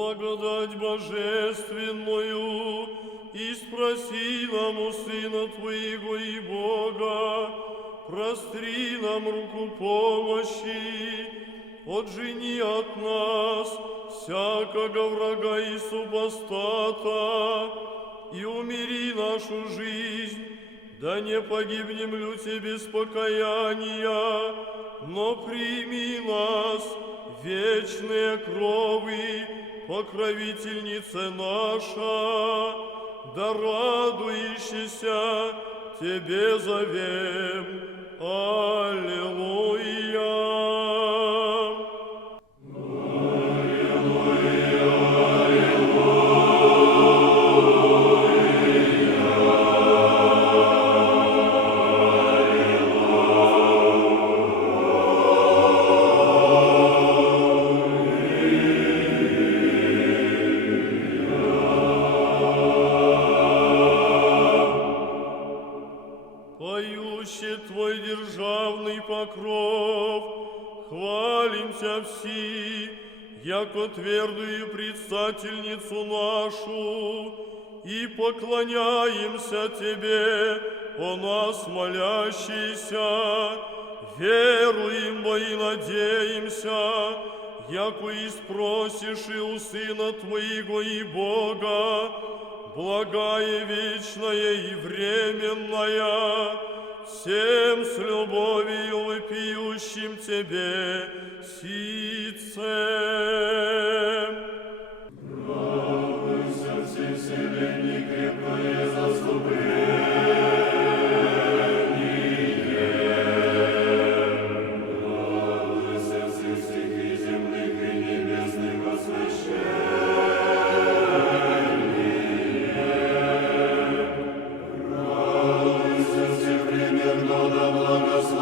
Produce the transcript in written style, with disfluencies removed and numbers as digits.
благодать божественную, и спроси нам у Сына Твоего и Бога, простри нам руку помощи, отжени от нас всякого врага и супостата, и умири нашу жизнь, да не погибнем люте без покаяния, но прими нас, вечные кровы, покровительница наша, да радующийся Тебе зовем. Аллилуйя. Поющий Твой державный покров, хвалимся все, яко твердую предстательницу нашу, и поклоняемся Тебе, о нас молящийся, веруем и надеемся, яко испросишь и у Сына Твоего и Бога, благая, вечная и временная, всем с любовью вопиющим Тебе ситцем. Радуйся, все вселенной крепкое заступление, радуйся, все стихи земных и небесных освящения, радуйся, всепремерно да благословенного